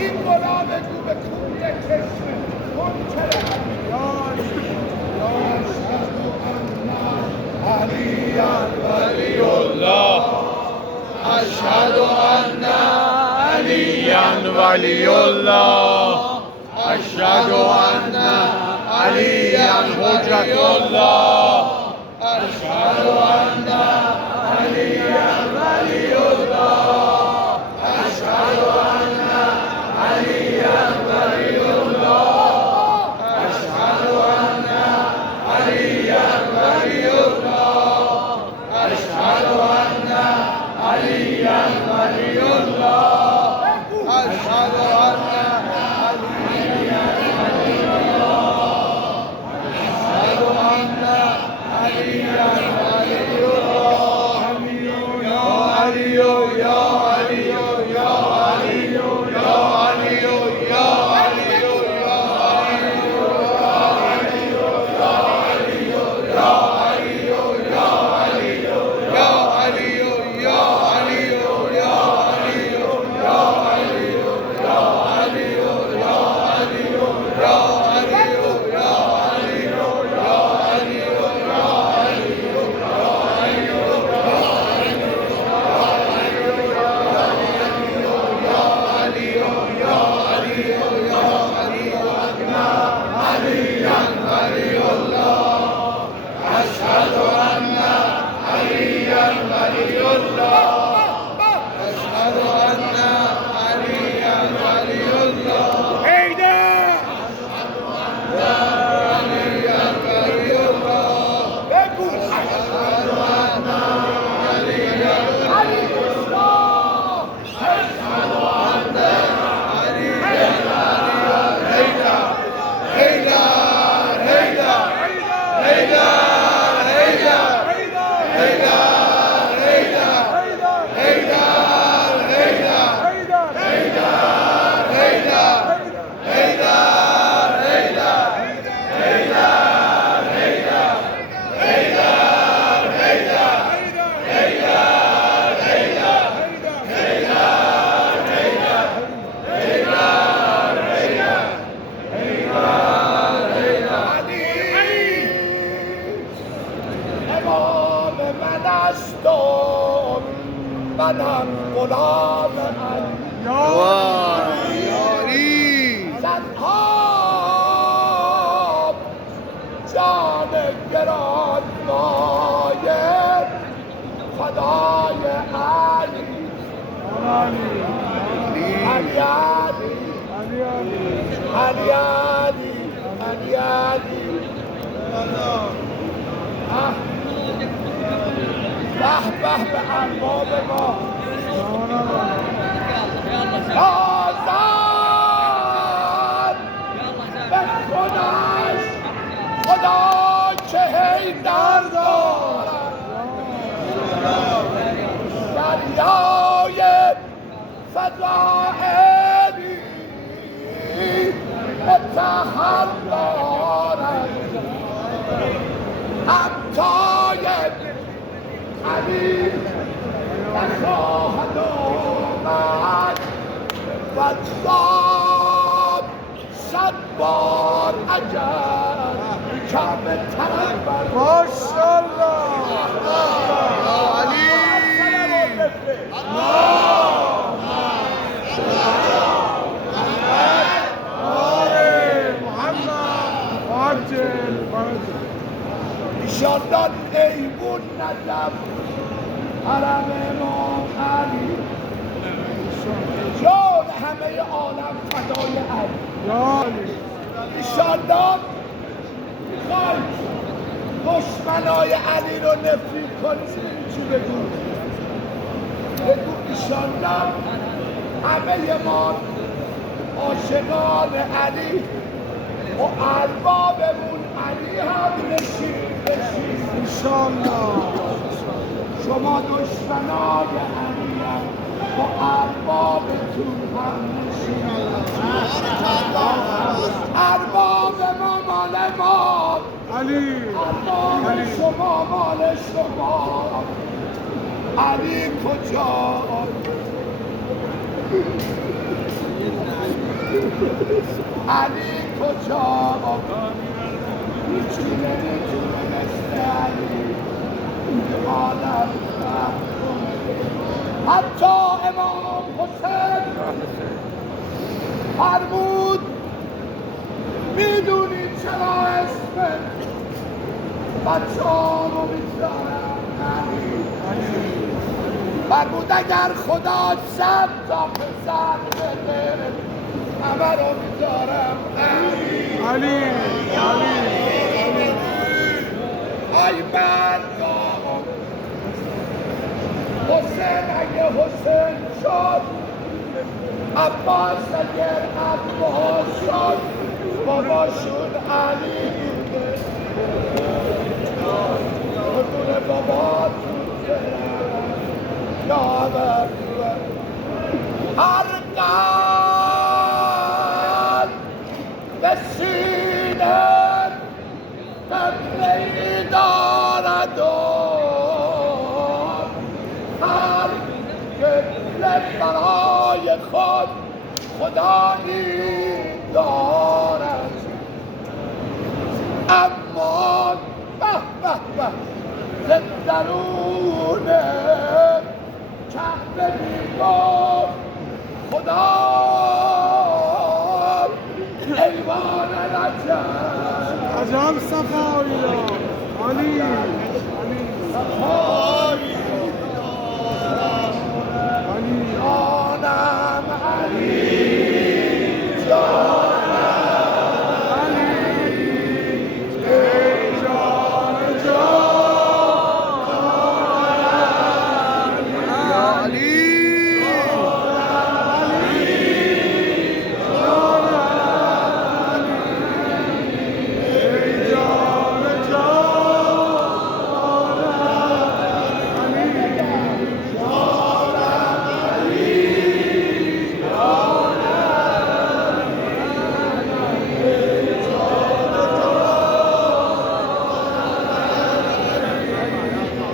این غلام گو به کوی چشمه منکر أشهد أن عليا ولي الله أشهد أن عليا حجة الله أشهد أن عليا ولي الله أشهد أن عليا ولي الله أشهد أن عليا ولي الله أشهد أن عليا ولي الله أشهد أن عليا ولي الله أشهد أن عليا ولي الله يا علي يا علي يا علي يا علي يا علي منم غلام علی زنها جان گران مایه فدای علی علی علی علی علی علی به به ارباب ما آزاد به خودش خدا که حیدر دارد دریای فضائلی متحر دارد همتای علی نخواهد آمد و داد 100 بار اگر کم طرف ماشاءالله یا علی ایشاندان ایمون ندم حرم امام علی جان همه عالم فدای علی ایشاندان میخوای دشمنای علی رو نفرین کنی چی بگو ایشاندان همه ما عاشقان علی و اربابمون علی هم نشید ایشاندان شما دشمنای علی هم و اربابتون هم نشید ارباب ما مال ما علی ارباب شما مال شما علی کجا علی کجا هیچی نمیتونه مثل علی آدم حتی امام حسین فرمود میدونی چرا اسم بچه‌هامو میذارم علی فرمود اگر خدا 100 تا پسر بده همه رو میذارم علی ای برگام حسین اگه حسین شد عباس اگر عباس شد باباشون علی بدون باباتون برم یادم هر قلب به سینه قبله‌ای دارد و هر قبله برای خود خدایی دارد اما ز درون کعبه میگفت خدا ایوان عجب صفایی علی صفایی جانم علی جانم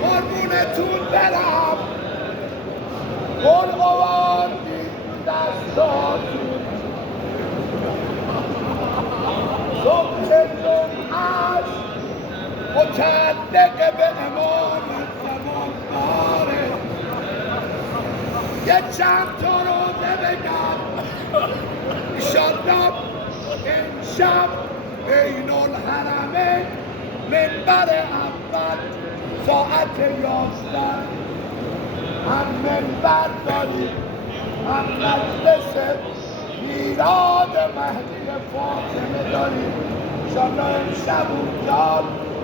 قربونتون برم گل آوردید دستاتون صبح جمعهش متعلق به امام زمان داره یه چند تا روزه بگم ایشالله امشب بین الحرمین منبر اول ساعت 11 هم منبر داریم هم مجلس میلاد مهدی فاطمه داریم انشالله امشب اونجا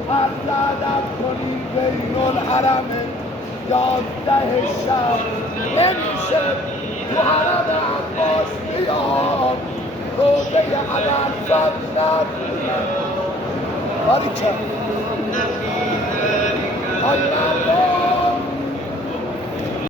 عرض ادب کنیم بین الحرمین 11 شب نمیشه تو حرم عباس بیام روزه عبرزاد نبینم باریکه آی مردم